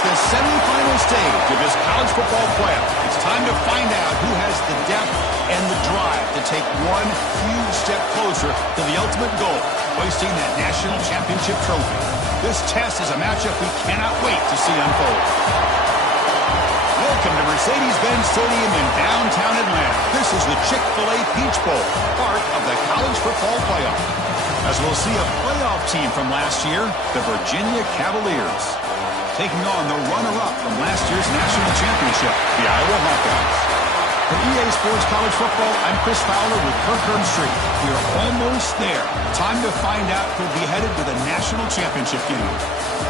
the semifinal stage of this college football playoff. It's time to find out who has the depth and the drive to take one huge step closer to the ultimate goal, hoisting that national championship trophy. This test is a matchup we cannot wait to see unfold. Welcome to Mercedes-Benz Stadium in downtown Atlanta. This is the Chick-fil-A Peach Bowl, part of the college football playoff. As we'll see a playoff team from last year, the Virginia Cavaliers, taking on the runner-up from last year's national championship, the Iowa Hawkeyes. For EA Sports College Football, I'm Chris Fowler with Kirk Herbstreit. We are almost there. Time to find out who'll be headed to the national championship game.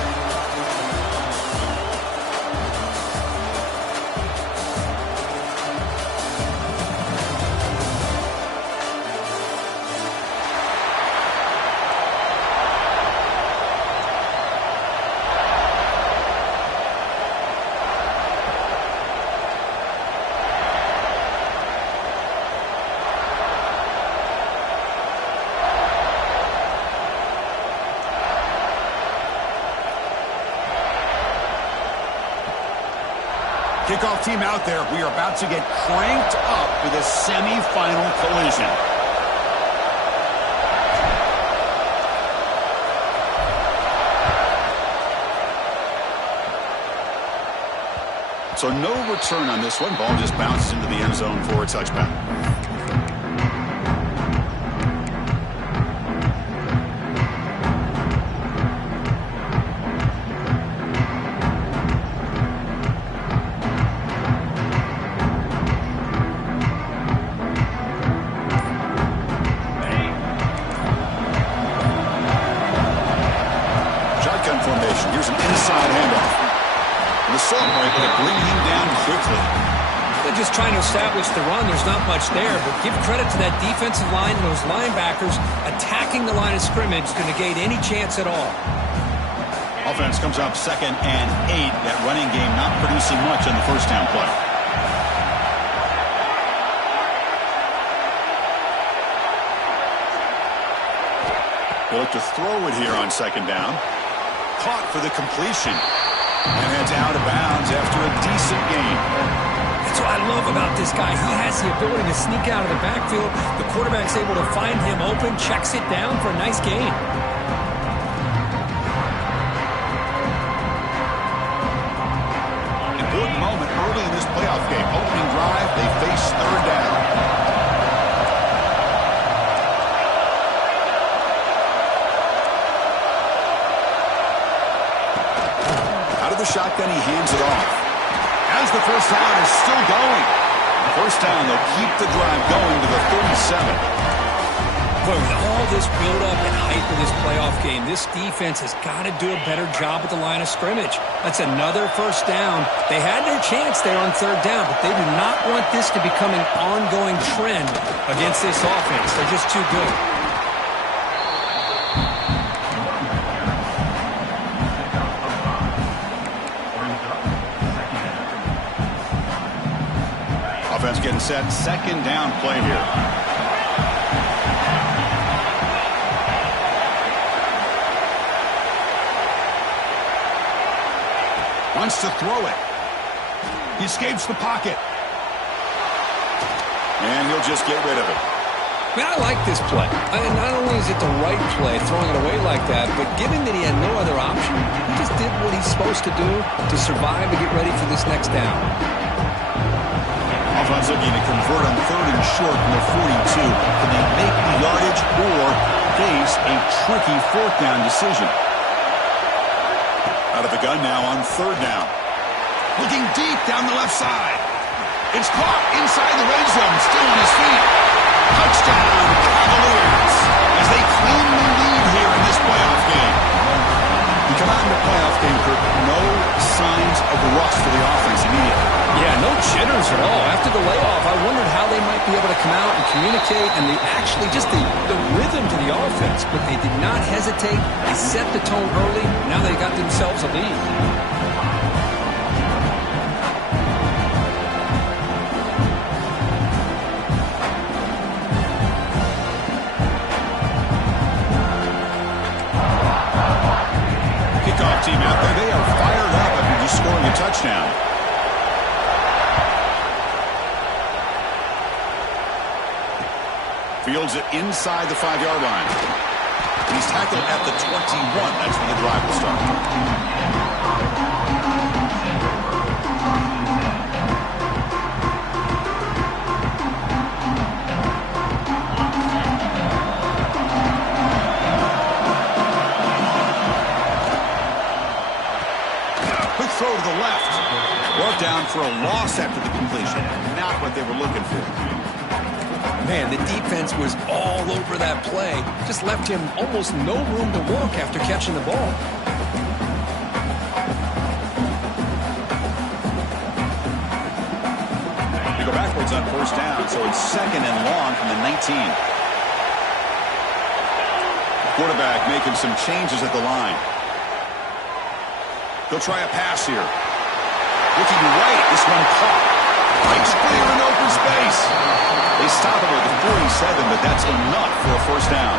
Kickoff team out there. We are about to get cranked up for the semifinal collision. So no return on this one. Ball just bounces into the end zone for a touchback. Here's an inside handoff. The assault rifle to bring him down quickly. They're just trying to establish the run. There's not much there, but give credit to that defensive line and those linebackers attacking the line of scrimmage to negate any chance at all. Offense comes up 2nd and 8. That running game not producing much on the first down play. They look to throw it here on 2nd down. Caught for the completion. And heads out of bounds after a decent gain. That's what I love about this guy. He has the ability to sneak out of the backfield. The quarterback's able to find him open, checks it down for a nice gain. Important moment early in this playoff game. Opening drive, they face 3rd down. The shotgun, he hands it off. As the first down is still going. First down, they'll keep the drive going to the 37. Boy, with all this build-up and hype of this playoff game, this defense has got to do a better job at the line of scrimmage. That's another first down. They had their chance there on 3rd down, but they do not want this to become an ongoing trend against this offense. They're just too good. Offense getting set. 2nd down play here. Wants to throw it. He escapes the pocket. And he'll just get rid of it. Man, I like this play. Not only is it the right play, throwing it away like that, but given that he had no other option, he just did what he's supposed to do to survive and get ready for this next down. Offense looking to convert on 3rd and short from the 42. Can they make the yardage or face a tricky 4th down decision? Out of the gun now on 3rd down. Looking deep down the left side. It's caught inside the red zone, still on his feet. Touchdown, Cavaliers, as they claim the lead here in this playoff game. We come out in the playoff game, Kirk, no signs of rust for the offense immediately. Yeah, no jitters at all. After the layoff, I wondered how they might be able to come out and communicate and just the rhythm to the offense. But they did not hesitate. They set the tone early. Now they got themselves a lead. Kickoff team out there. They are fired up after just scoring a touchdown. Fields it inside the 5-yard line. He's tackled at the 21. That's when the drive will start. Quick throw to the left. Brought down for a loss after the completion. Not what they were looking for. Man, the defense was all over that play. Just left him almost no room to walk after catching the ball. They go backwards on first down, so it's 2nd and long from the 19. Quarterback making some changes at the line. He'll try a pass here. Looking right, this one caught. Breaks clear in open space. They stop him at the 47, but that's enough for a first down.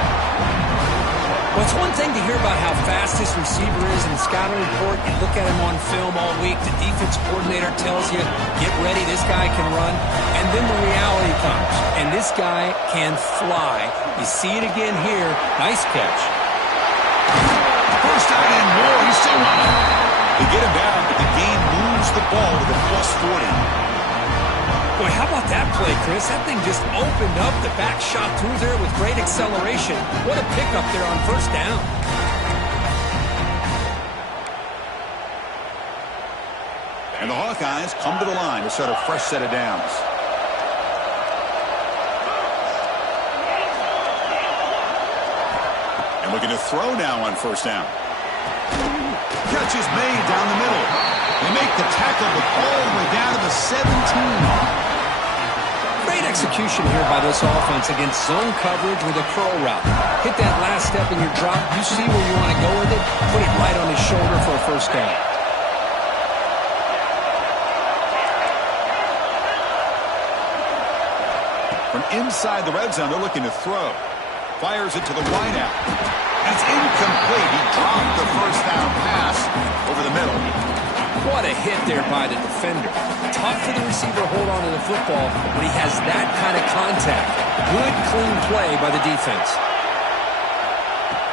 Well, it's one thing to hear about how fast this receiver is in the scouting report. You look at him on film all week. The defense coordinator tells you, get ready, this guy can run. And then the reality comes. And this guy can fly. You see it again here. Nice catch. First down and more. He's still running. They get him down, but the game moves the ball to the +40. Boy, how about that play, Chris? That thing just opened up. The back shot through there with great acceleration. What a pickup there on first down. And the Hawkeyes come to the line to start a fresh set of downs. And looking to throw now on first down. Catch is made down the middle. They make the tackle, but all the way down to the 17. Great execution here by this offense against zone coverage with a curl route. Hit that last step in your drop. You see where you want to go with it. Put it right on his shoulder for a first down. From inside the red zone, they're looking to throw. Fires it to the wideout. That's incomplete. He dropped the first down pass over the middle. What a hit there by the defender. Tough for the receiver to hold on to the football when he has that kind of contact. Good, clean play by the defense.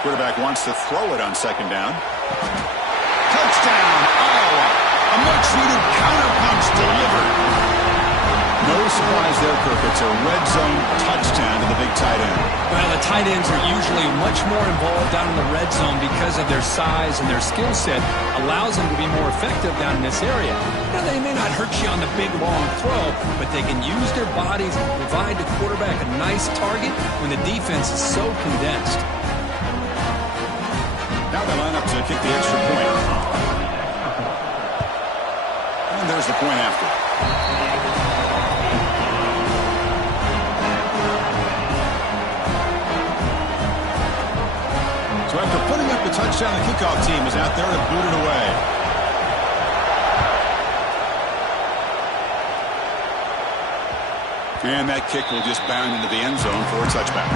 Quarterback wants to throw it on second down. Touchdown, Iowa. A much-needed counterpunch delivered. No surprise there, Kirk. It's a red zone touchdown to the big tight end. Well, the tight ends are usually much more involved down in the red zone because of their size and their skill set allows them to be more effective down in this area. Now, they may not hurt you on the big, long throw, but they can use their bodies and provide the quarterback a nice target when the defense is so condensed. Now they line up to kick the extra point. And there's the point after. So after putting up the touchdown, the kickoff team is out there to boot it away. And that kick will just bound into the end zone for a touchback.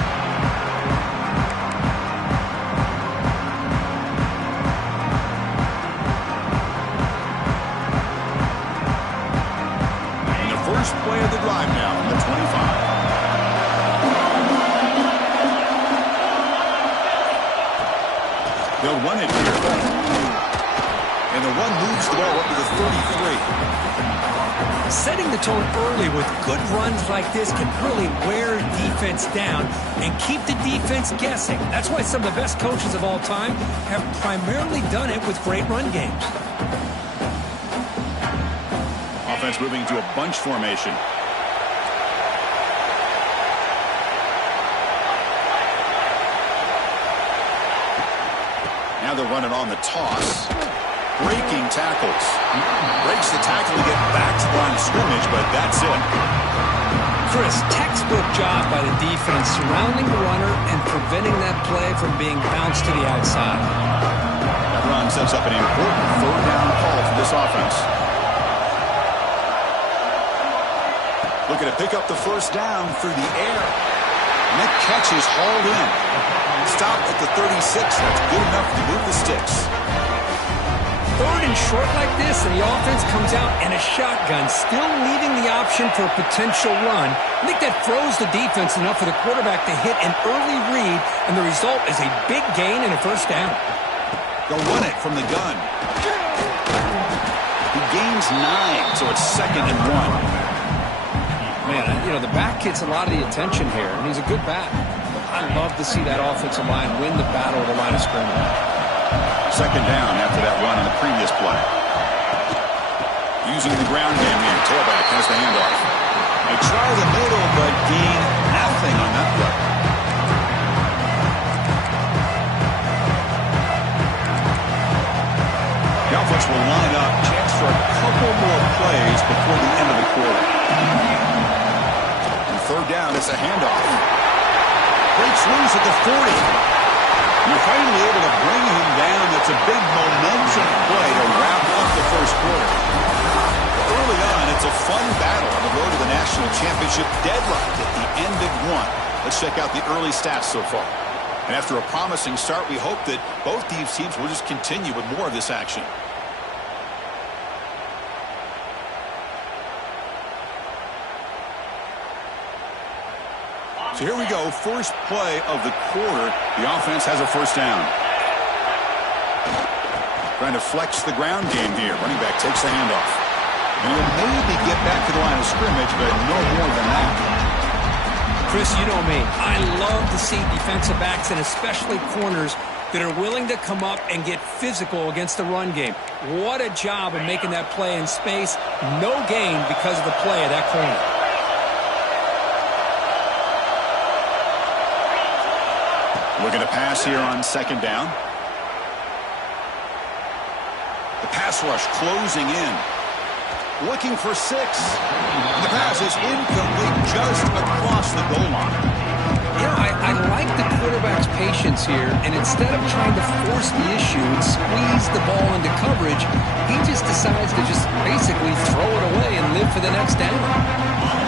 And the first play of the drive now from the 25. They'll run it here. And the run moves the ball up to the 33. Setting the tone early with good runs like this can really wear defense down and keep the defense guessing. That's why some of the best coaches of all time have primarily done it with great run games. Offense moving to a bunch formation. Now they're running on the toss. Breaking tackles. Breaks the tackle to get back to the line of scrimmage, but that's it. Chris, textbook job by the defense surrounding the runner and preventing that play from being bounced to the outside. That run sets up an important third down call for this offense. Looking to pick up the first down through the air. And that catch is hauled in. Stopped at the 36. That's good enough to move the sticks. 3rd and short like this, and the offense comes out in a shotgun, still leaving the option for a potential run. I think that throws the defense enough for the quarterback to hit an early read, and the result is a big gain and a 1st down. They'll run it from the gun. He gains 9, so it's 2nd and 1. Man, the back gets a lot of the attention here, and he's a good back. I love to see that offensive line win the battle of the line of scrimmage. 2nd down after that run on the previous play. Using the ground game here. Tailback has the handoff. They try the middle, but gain nothing on that play. The offense will line up. Chance for a couple more plays before the end of the quarter. And 3rd down, it's a handoff. Breaks loose at the 40. You're finally able to bring him down. That's a big momentum play to wrap up the 1st quarter. Early on, it's a fun battle on the road to the national championship, deadlocked at the end of 1. Let's check out the early stats so far. And after a promising start, we hope that both these teams will just continue with more of this action. So here we go, first play of the quarter. The offense has a 1st down. Trying to flex the ground game here. Running back takes the handoff. And he'll maybe get back to the line of scrimmage, but no more than that. Chris, you know me. I love to see defensive backs and especially corners that are willing to come up and get physical against the run game. What a job of making that play in space. No gain because of the play of that corner. Looking to pass here on 2nd down. The pass rush closing in. Looking for 6. The pass is incomplete just across the goal line. I like the quarterback's patience here, and instead of trying to force the issue and squeeze the ball into coverage, he just decides to just basically throw it away and live for the next down.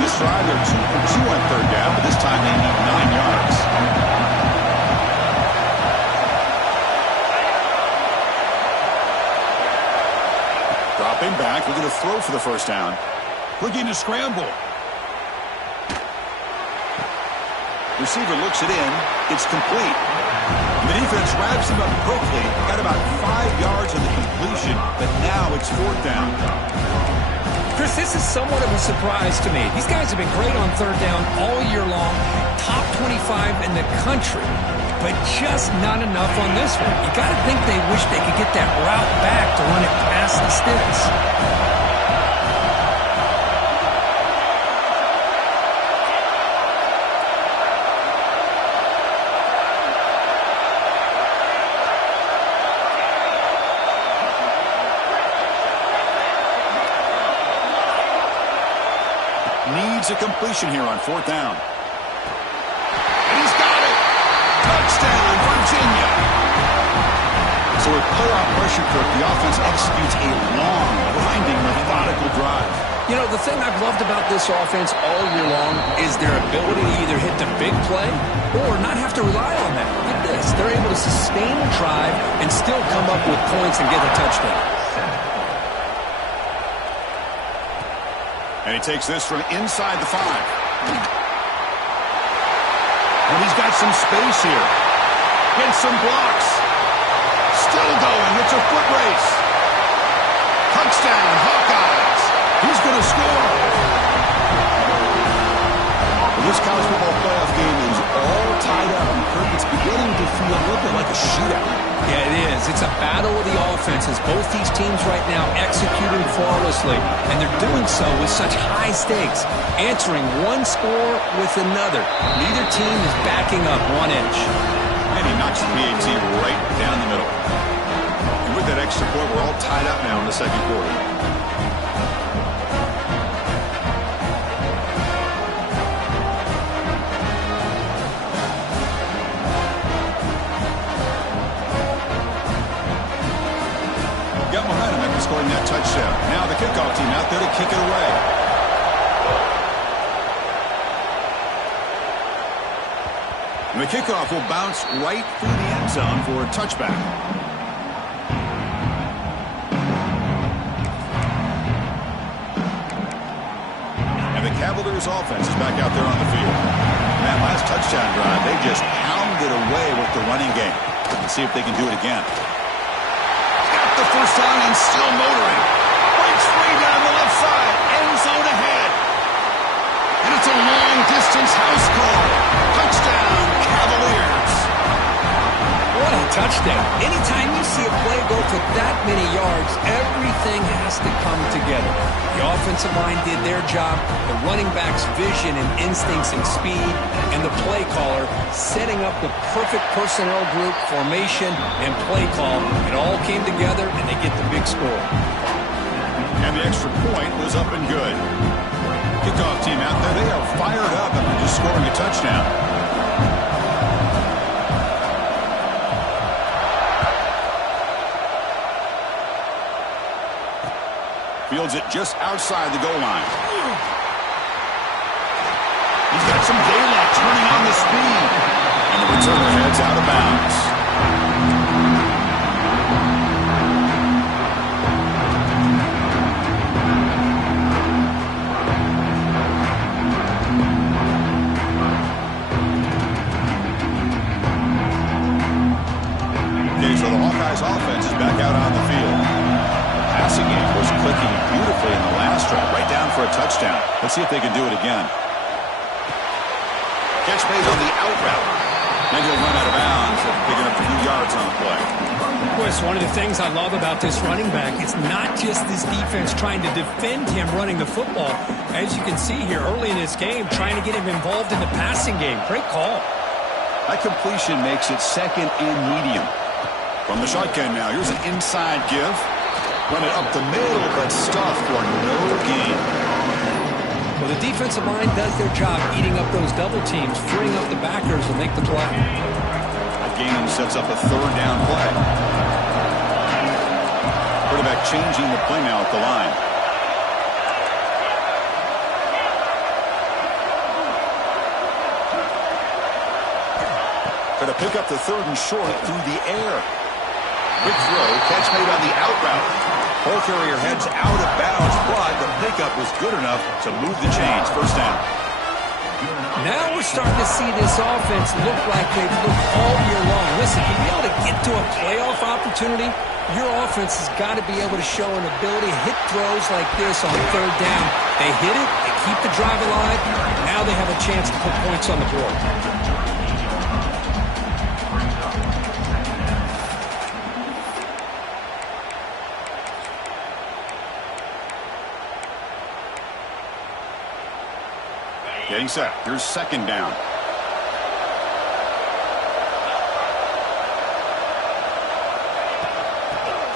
This drive, they're 2 for 2 on 3rd down, but this time they need 9 yards. Dropping back, looking to throw for the 1st down. Looking to scramble. Receiver looks it in. It's complete. And the defense wraps him up quickly. Got about 5 yards on the completion, but now it's 4th down. Chris, this is somewhat of a surprise to me. These guys have been great on 3rd down all year long. Top 25 in the country. But just not enough on this one. You got to think they wish they could get that route back to run it past the sticks. Needs a completion here on 4th down. And he's got it. Touchdown, Virginia. So with playoff pressure, Kirk, the offense executes a long, grinding, methodical drive. The thing I've loved about this offense all year long is their ability to either hit the big play or not have to rely on that. Like this, they're able to sustain a drive and still come up with points and get a touchdown. And he takes this from inside the 5. And he's got some space here. Gets some blocks. Still going. It's a foot race. Touchdown, Hawkeyes. He's going to score. This college football playoff game is all tied up. Kirk, it's beginning to feel a little bit like a shootout. Yeah, it is. It's a battle of the offenses. Both these teams right now executing flawlessly, and they're doing so with such high stakes, answering one score with another. Neither team is backing up 1 inch. And he knocks the PAT right down the middle. And with that extra point, we're all tied up now in the 2nd quarter. Got momentum after scoring that touchdown. Now the kickoff team out there to kick it away. And the kickoff will bounce right through the end zone for a touchback. Warriors offense is back out there on the field. That last touchdown drive, they just pounded away with the running game. Let's see if they can do it again. Got the first down and still motoring. Breaks free down the left side. End zone ahead. And it's a long-distance house call. Touchdown, Cavaliers. What a touchdown. Anytime you see a play go for that many yards, everything has to come together. The offensive line did their job, the running back's vision and instincts and speed, and the play caller setting up the perfect personnel group, formation, and play call. It all came together, and they get the big score. And the extra point was up and good. Kickoff team out there, they are fired up after just scoring a touchdown. Fields it just outside the goal line. He's got some daylight turning on the speed. And the returner heads out of bounds. Okay, so the Hawkeyes offense is back out on the field. Passing game was clicking beautifully in the last drive, right down for a touchdown. Let's see if they can do it again. Catch made on the out route. And he'll run out of bounds, picking up a few yards on the play. Of course, one of the things I love about this running back is not just this defense trying to defend him running the football. As you can see here early in this game, trying to get him involved in the passing game. Great call. That completion makes it second and medium. From the shotgun now, here's an inside give. Run it up the middle, but stuffed for no gain. Well, the defensive line does their job eating up those double teams, freeing up the backers to make the play. A gain sets up a third down play. Quarterback changing the play now at the line. Try to pick up the third and short through the air. Quick throw, catch made on the out route. Ball carrier heads out of bounds, but the pickup was good enough to move the chains. First down. Now we're starting to see this offense look like they've looked all year long. Listen, to be able to get to a playoff opportunity, your offense has got to be able to show an ability to hit throws like this on third down. They hit it, they keep the drive alive, now they have a chance to put points on the board. Getting set. Here's second down.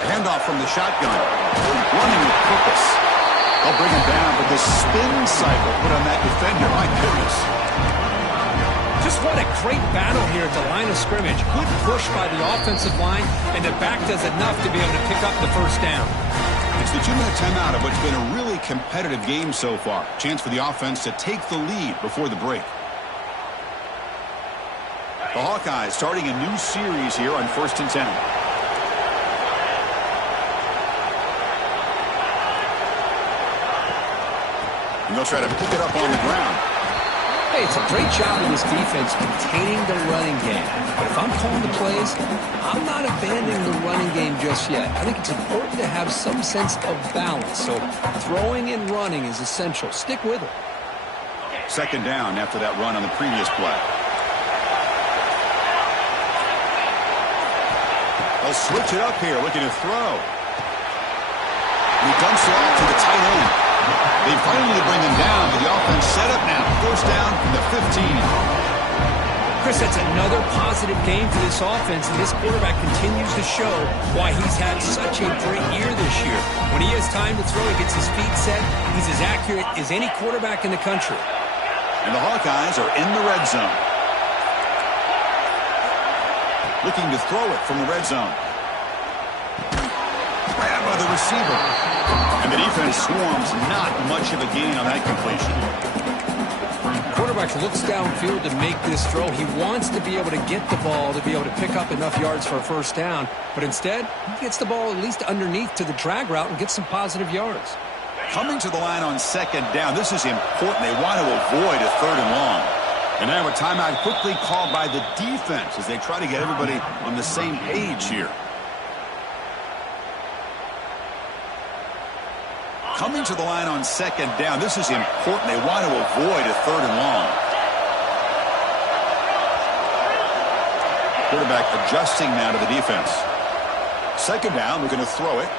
Handoff from the shotgun. Running with purpose. They'll bring him down, but the spin cycle put on that defender. My goodness. Just what a great battle here at the line of scrimmage. Good push by the offensive line, and the back does enough to be able to pick up the first down. It's the 2-minute timeout of what's been a really competitive game so far. Chance for the offense to take the lead before the break. The Hawkeyes starting a new series here on 1st and 10. And they'll try to pick it up on the ground. Hey, it's a great job of this defense containing the running game. But if I'm calling the plays, I'm not abandoning the running game just yet. I think it's important to have some sense of balance. So throwing and running is essential. Stick with it. Second down after that run on the previous play. They'll switch it up here, looking to throw. He dumps it off to the tight end. They finally bring him down, but the offense set up now. First down from the 15. Chris, that's another positive game for this offense, and this quarterback continues to show why he's had such a great year this year. When he has time to throw, he gets his feet set. He's as accurate as any quarterback in the country. And the Hawkeyes are in the red zone. Looking to throw it from the red zone. Grabbed by the receiver. And the defense swarms, not much of a gain on that completion. Quarterback looks downfield to make this throw. He wants to be able to get the ball to be able to pick up enough yards for a first down. But instead, he gets the ball at least underneath to the drag route and gets some positive yards. Coming to the line on second down. This is important. They want to avoid a third and long. And now a timeout quickly called by the defense as they try to get everybody on the same page here. Coming to the line on second down. This is important. They want to avoid a third and long. Quarterback adjusting now to the defense. Second down, we're going to throw it.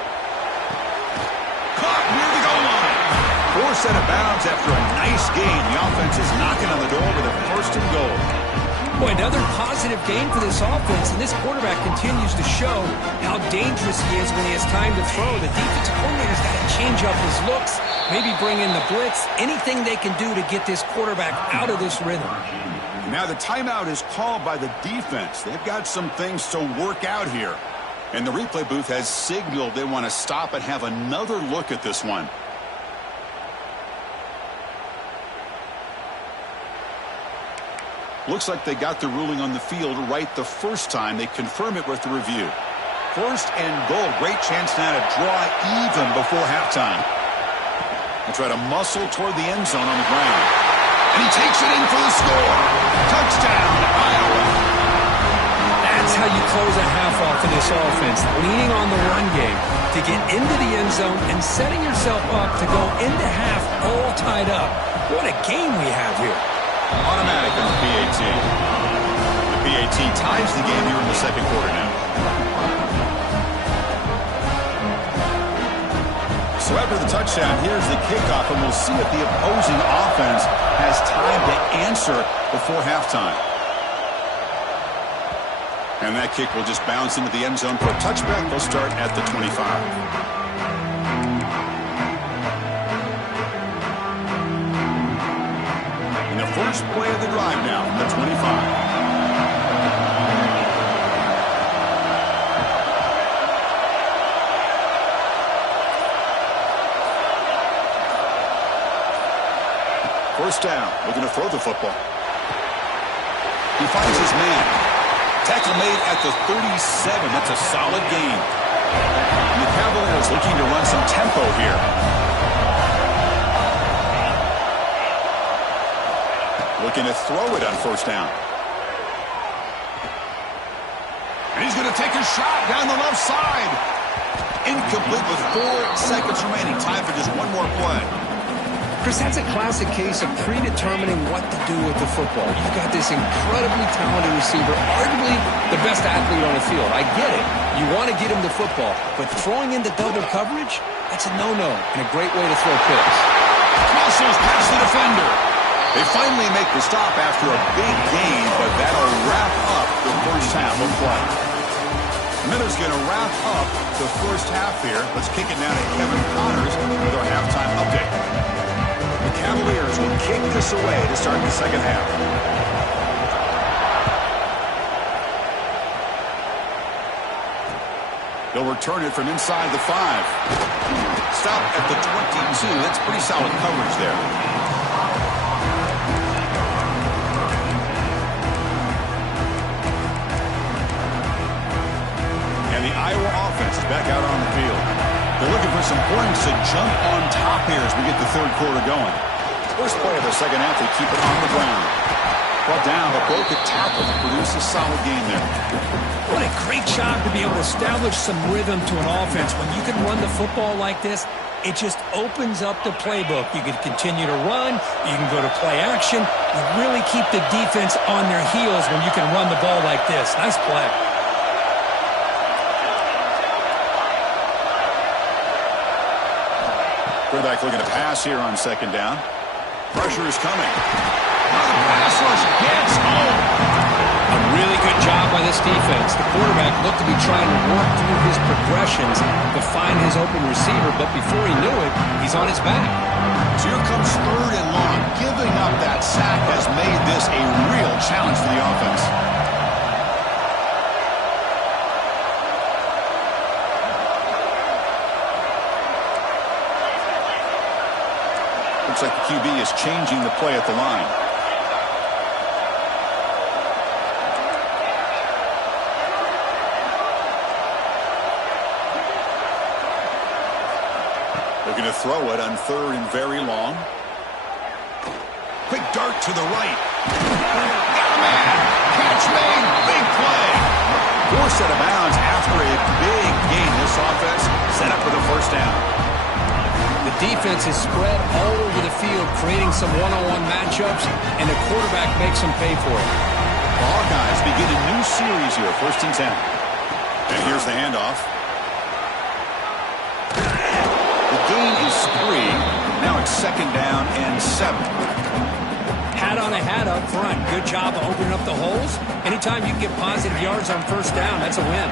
Caught near the goal line. Forced out of bounds after a nice gain. The offense is knocking on the door with a first and goal. Boy, another positive game for this offense, and this quarterback continues to show how dangerous he is when he has time to throw. The defensive coordinator's got to change up his looks, maybe bring in the blitz, anything they can do to get this quarterback out of this rhythm. Now the timeout is called by the defense. They've got some things to work out here. And the replay booth has signaled they want to stop and have another look at this one. Looks like they got the ruling on the field right the first time. They confirm it with the review. First and goal. Great chance now to draw even before halftime. They try to muscle toward the end zone on the ground. And he takes it in for the score. Touchdown, Iowa. That's how you close a half off in this offense, leaning on the run game to get into the end zone and setting yourself up to go into half all tied up. What a game we have here. Automatic on the PAT. The PAT ties the game here in the second quarter now. So after the touchdown, here's the kickoff, and we'll see if the opposing offense has time to answer before halftime. And that kick will just bounce into the end zone for a touchback. They'll start at the 25. And the first play of the drive now, the 25. First down, looking to throw the football. He finds his man. Tackle made at the 37. That's a solid gain. And the Cavaliers looking to run some tempo here. Looking to throw it on first down. And he's going to take a shot down the left side. Incomplete with 4 seconds remaining. Time for just one more play. Chris, that's a classic case of predetermining what to do with the football. You've got this incredibly talented receiver, arguably the best athlete on the field. I get it. You want to get him the football, but throwing into double coverage, that's a no-no and a great way to throw picks. Muscles past the defender. They finally make the stop after a big gain, but that'll wrap up the first half of play. Miller's going to wrap up the first half here. Let's kick it down to Kevin Connors with our halftime update. The Cavaliers will kick this away to start the second half. They'll return it from inside the 5. Stop at the 22. That's pretty solid coverage there. And the Iowa offense is back out on the field. They're looking for some points to jump on top here as we get the third quarter going. First play of the second half, they keep it on the ground. Brought down, but broke a tackle to produce a solid gain there. What a great job to be able to establish some rhythm to an offense. When you can run the football like this, it just opens up the playbook. You can continue to run. You can go to play action. You really keep the defense on their heels when you can run the ball like this. Nice play. Quarterback looking to pass here on second down. Pressure is coming. Now the pass rush gets home. A really good job by this defense. The quarterback looked to be trying to work through his progressions to find his open receiver, but before he knew it, he's on his back. So here comes third and long. Giving up that sack has made this a real challenge for the offense. Looks like the QB is changing the play at the line. Looking to throw it on 3rd and very long. Quick dart to the right. Got a man. Catch made. Big play. Forced out of bounds after a big gain. This offense set up for the first down. The defense is spread all over the field, creating some one-on-one matchups, and the quarterback makes them pay for it. The Hawkeyes begin a new series here, 1st and 10. And here's the handoff. The gain is 3. Now it's 2nd down and 7. Hat on a hat up front. Good job of opening up the holes. Anytime you can get positive yards on 1st down, that's a win.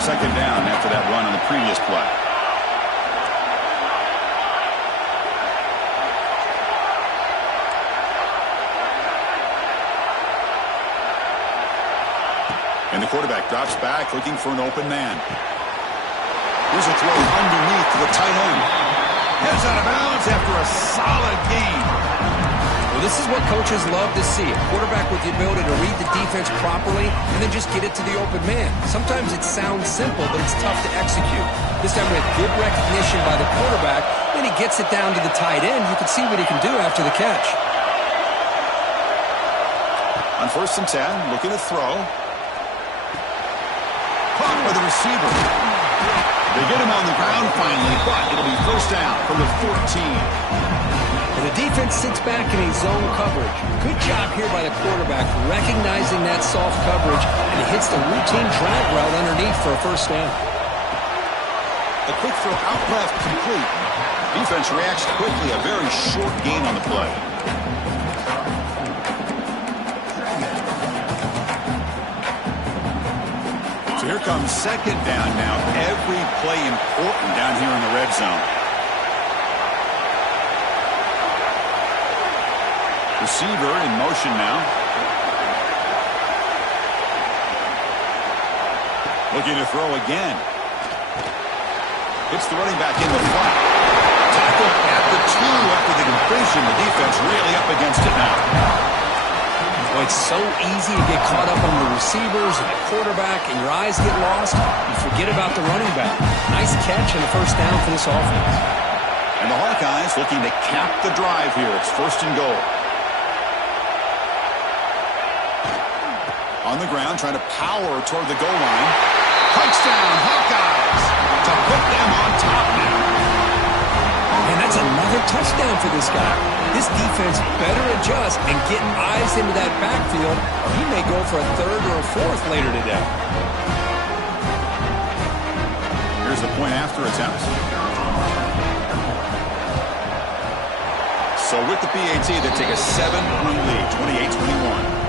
2nd down after that run on the previous play. And the quarterback drops back, looking for an open man. Here's a throw underneath to the tight end. Heads out of bounds after a solid gain. Well, this is what coaches love to see. A quarterback with the ability to read the defense properly and then just get it to the open man. Sometimes it sounds simple, but it's tough to execute. This time with good recognition by the quarterback, then he gets it down to the tight end. You can see what he can do after the catch. On 1st and 10, looking to throw. Caught by the receiver. They get him on the ground finally, but it'll be 1st down from the 14. And the defense sits back in a zone coverage. Good job here by the quarterback, recognizing that soft coverage, and he hits the routine drag route underneath for a 1st down. A quick throw out left, complete. Defense reacts quickly, a very short gain on the play. So here comes 2nd down now. Every play important down here in the red zone. Receiver in motion now. Looking to throw again. Hits the running back in the flat. Tackle at the 2 after the completion. The defense really up against it now. Well, it's so easy to get caught up on the receivers and the quarterback, and your eyes get lost. You forget about the running back. Nice catch and a 1st down for this offense. And the Hawkeyes looking to cap the drive here. It's 1st and goal. On the ground, trying to power toward the goal line. Touchdown, Hawkeyes! To put them on top now. And that's another touchdown for this guy. This defense better adjust and get eyes into that backfield, or he may go for a 3rd or a 4th later today. Here's the point after attempt. So with the PAT, they take a 7-point lead, 28-21.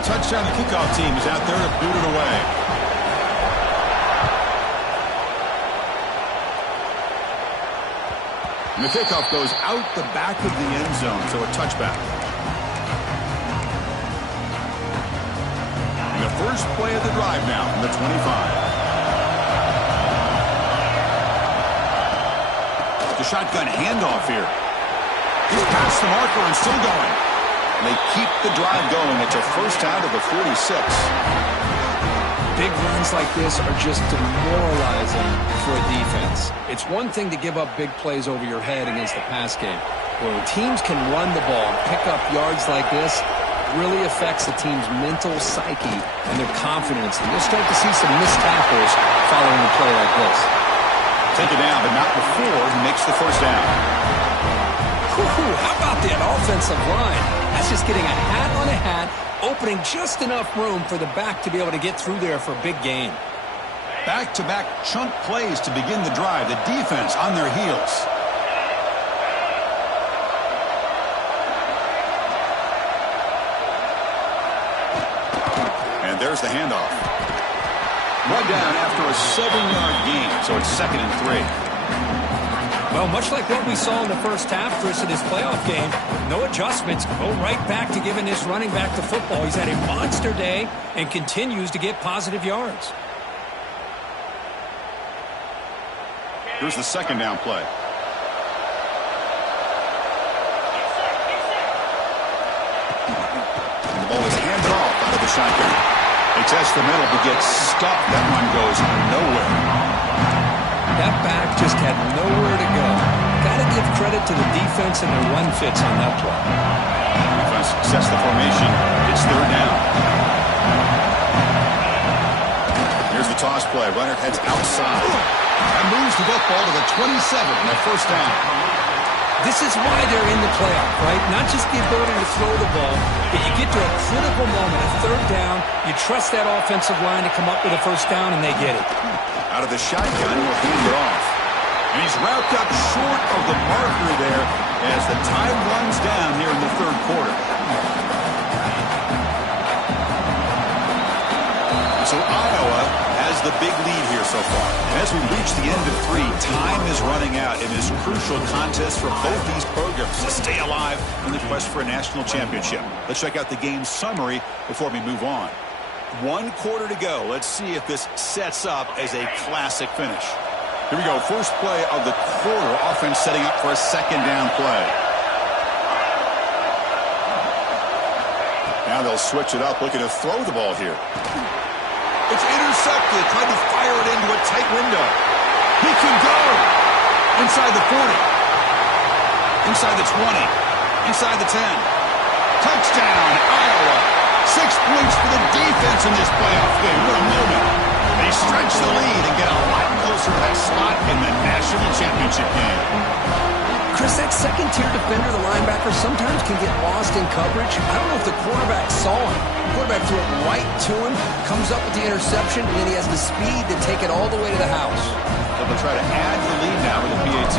Touchdown, the kickoff team is out there to boot it away. And the kickoff goes out the back of the end zone, so a touchback. And the first play of the drive now from the 25. The shotgun handoff here. He's past the marker and still going. They keep the drive going. It's a 1st down to the 46. Big runs like this are just demoralizing for a defense. It's one thing to give up big plays over your head against the pass game. When teams can run the ball and pick up yards like this, it really affects the team's mental psyche and their confidence. And you'll start to see some missed tackles following a play like this. Take it down, but not before he makes the 1st down. How about that offensive line? That's just getting a hat on a hat, opening just enough room for the back to be able to get through there for a big gain. Back-to-back chunk plays to begin the drive. The defense on their heels. And there's the handoff. Brought down after a 7-yard gain, so it's 2nd and 3. Well, much like what we saw in the first half, Chris, of this playoff game, no adjustments. Go right back to giving this running back the football. He's had a monster day and continues to get positive yards. Here's the second down play. The ball is handed off out of the shotgun. They test the middle, but gets stuck. That one goes nowhere. That back just had nowhere to go. Got to give credit to the defense and their run fits on that play. Defense sets the formation. It's third down. Here's the toss play. Runner heads outside. And moves the football to the 27 on that first down. This is why they're in the playoff, right? Not just the ability to throw the ball, but you get to a critical moment, a third down, you trust that offensive line to come up with a first down, and they get it. Out of the shotgun, will hand it off. And he's wrapped up short of the marker there as the time runs down here in the third quarter. So Iowa has the big lead here so far. As we reach the end of 3, time is running out in this crucial contest for both these programs to stay alive in the quest for a national championship. Let's check out the game summary before we move on. 1 quarter to go. Let's see if this sets up as a classic finish. Here we go. First play of the quarter. Offense setting up for a second down play. Now they'll switch it up, looking to throw the ball here. It's intercepted. Trying to fire it into a tight window. He can go. Inside the 40. Inside the 20. Inside the 10. Touchdown, Iowa. 6 points for the defense in this playoff game. What a moment. They stretch the lead and get a lot closer to that spot in the national championship game. Chris, that second-tier defender, the linebacker, sometimes can get lost in coverage. I don't know if the quarterback saw him. The quarterback threw it right to him, comes up with the interception, and then he has the speed to take it all the way to the house. So they'll try to add the lead now with the PAT.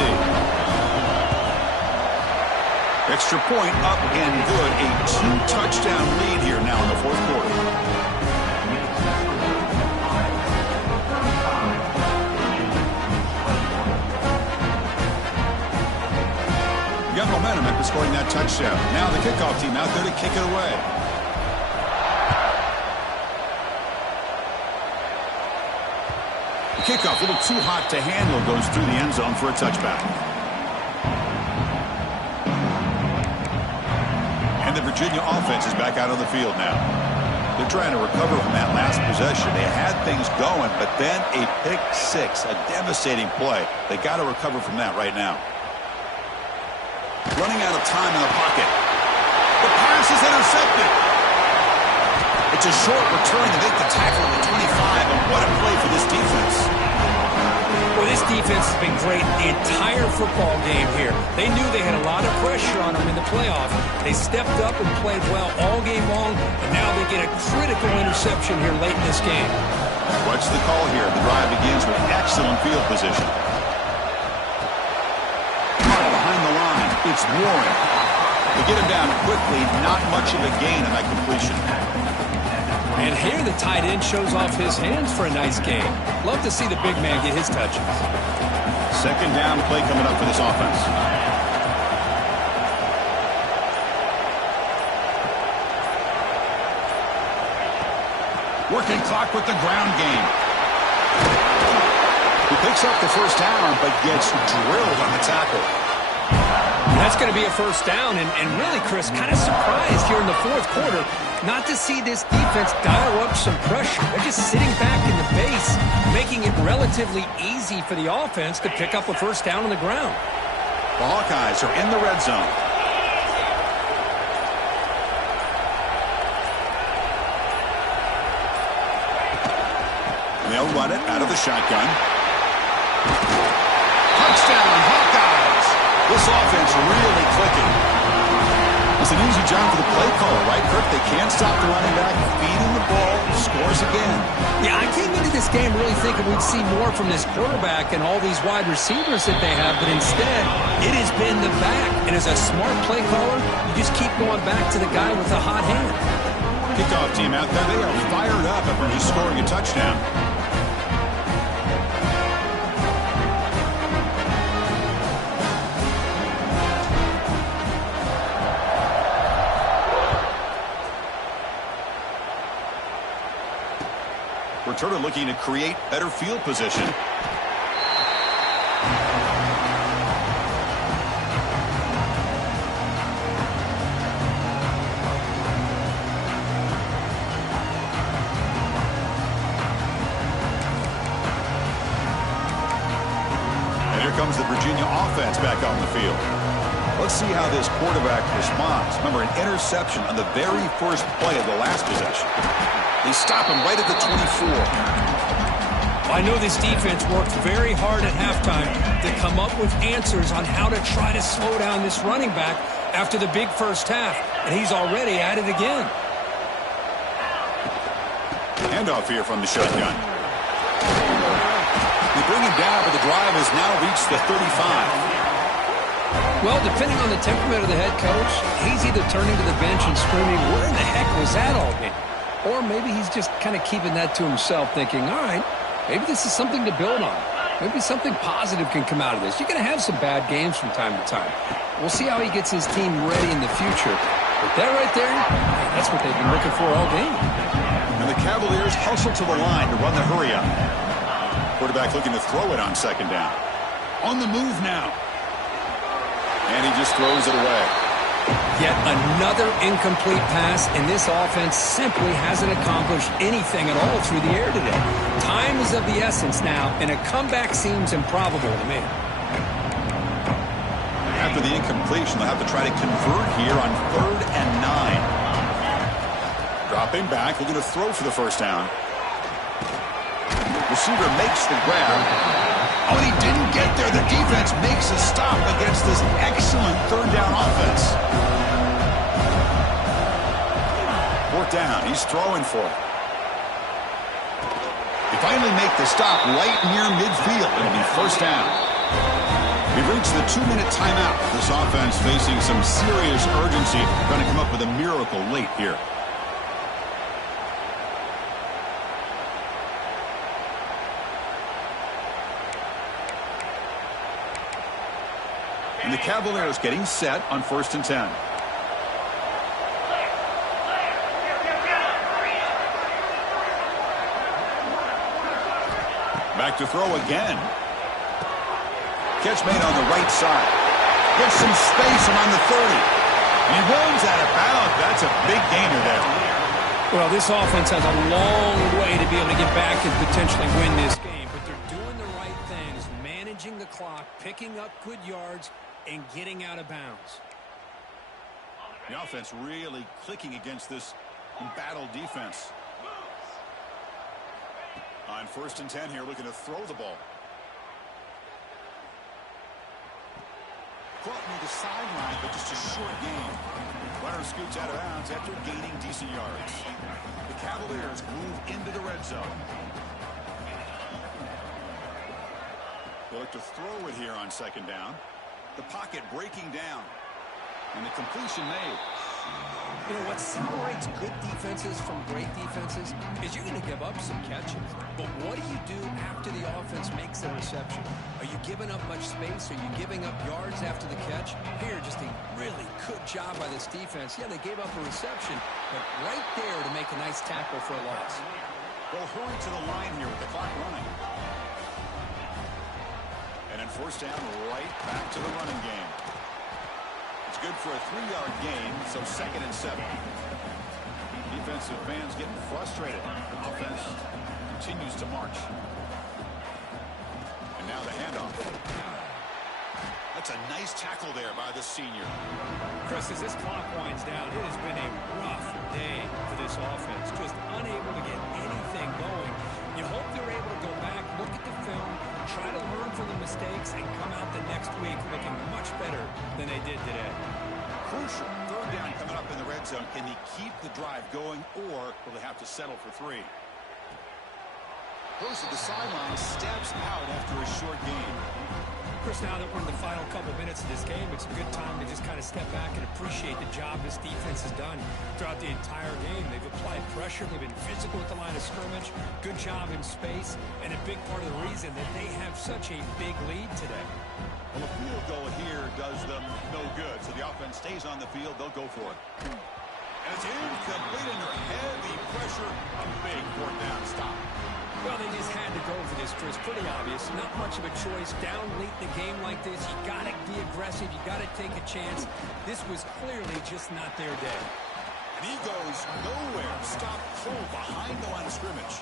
Extra point up and good. A 2-touchdown lead here now in the fourth quarter. You got momentum after scoring that touchdown. Now the kickoff team out there to kick it away. The kickoff, a little too hot to handle, goes through the end zone for a touchback. And the Virginia offense is back out on the field now. They're trying to recover from that last possession. They had things going, but then a pick six, a devastating play. They got to recover from that right now. Running out of time in the pocket. The pass is intercepted. It's a short return to make the tackle at the 25, and what a play for this defense. Well, this defense has been great the entire football game here. They knew they had a lot of pressure on them in the playoff. They stepped up and played well all game long, and now they get a critical interception here late in this game. What's the call here? The drive begins with excellent field position. Behind the line, it's Warren. They get him down quickly, not much of a gain on that completion. And here the tight end shows off his hands for a nice game. Love to see the big man get his touches. Second down play coming up for this offense. Working clock with the ground game. He picks up the first down, but gets drilled on the tackle. That's going to be a first down, and really, Chris, kind of surprised here in the fourth quarter not to see this defense dial up some pressure. They're just sitting back in the base, making it relatively easy for the offense to pick up a first down on the ground. The Hawkeyes are in the red zone. They'll run it out of the shotgun. Touchdown, Hawkeyes! This offense really clicking. It's an easy job for the play caller, right, Kirk? They can't stop the running back, feeding the ball, scores again. Yeah, I came into this game really thinking we'd see more from this quarterback and all these wide receivers that they have, but instead, it has been the back. And as a smart play caller, you just keep going back to the guy with the hot hand. Kickoff team out there, they are fired up after just scoring a touchdown. Furtado looking to create better field position. And here comes the Virginia offense back on the field. Let's see how this quarterback responds. Remember, an interception on the very first play of the last possession. They stop him right at the 24. I know this defense worked very hard at halftime to come up with answers on how to try to slow down this running back after the big first half, and he's already at it again. Handoff here from the shotgun. They bring him down, but the drive has now reached the 35. Well, depending on the temperament of the head coach, he's either turning to the bench and screaming, where in the heck was that all been? Or maybe he's just kind of keeping that to himself, thinking, all right, maybe this is something to build on. Maybe something positive can come out of this. You're going to have some bad games from time to time. We'll see how he gets his team ready in the future. But that right there, that's what they've been looking for all game. And the Cavaliers hustle to the line to run the hurry up. Quarterback looking to throw it on second down. On the move now. And he just throws it away. Yet another incomplete pass, and this offense simply hasn't accomplished anything at all through the air today. Time is of the essence now, and a comeback seems improbable to me. After the incompletion, they'll have to try to convert here on 3rd and 9. Dropping back, looking to throw for the first down. Receiver makes the grab. Oh, and he didn't get there. The defense makes a stop against this excellent 3rd down offense. 4th down. He's throwing for it. They finally make the stop right near midfield. It'll be 1st down. We've reached the 2-minute timeout. This offense facing some serious urgency, trying to come up with a miracle late here. And the Cavaliers getting set on 1st and 10. Back to throw again. Catch made on the right side. Gets some space and on the 30. And he runs out of bounds. That's a big gainer there. Well, this offense has a long way to be able to get back and potentially win this game. But they're doing the right things, managing the clock, picking up good yards, and getting out of bounds. The offense really clicking against this embattled defense. On 1st and 10 here, looking to throw the ball. Caught near the sideline, but just a short gain. Runner scoots out of bounds after gaining decent yards. The Cavaliers move into the red zone. They look to throw it here on 2nd down. The pocket breaking down. And the completion made. You know, what separates good defenses from great defenses is you're going to give up some catches. But what do you do after the offense makes the reception? Are you giving up much space? Are you giving up yards after the catch? Here, just a really good job by this defense. Yeah, they gave up a reception, but right there to make a nice tackle for a loss. They'll hurry to the line here with the clock running. And then 1st down, right back to the running game. It's good for a 3-yard gain, so 2nd and 7. Defensive fans getting frustrated. Offense continues to march. And now the handoff. That's a nice tackle there by the senior. Chris, as this clock winds down, it has been a rough day for this offense. Just unable to get anything going. You hope they're able to go back, look at the film, try to learn from the mistakes, and come out the next week looking much better than they did today. Crucial 3rd down coming up in the red zone. Can he keep the drive going, or will they have to settle for 3? Goes to the sideline, steps out after a short game. Chris, now that we're in the final couple minutes of this game, it's a good time to just kind of step back and appreciate the job this defense has done throughout the entire game. They've applied pressure. They've been physical at the line of scrimmage. Good job in space. And a big part of the reason that they have such a big lead today. Well, a field goal here does them no good. So the offense stays on the field. They'll go for it. And it's incomplete under heavy pressure. A big 4th down stop. Well, they just had to go for this, Chris. Pretty obvious. Not much of a choice. Down late in the game like this, you got to be aggressive. You got to take a chance. This was clearly just not their day. And he goes nowhere. Stop cold behind the line of scrimmage.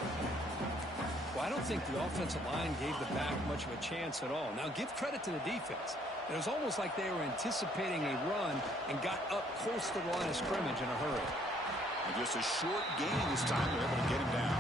Well, I don't think the offensive line gave the back much of a chance at all. Now, give credit to the defense. It was almost like they were anticipating a run and got up close to the line of scrimmage in a hurry. And just a short gain this time. They're able to get him down.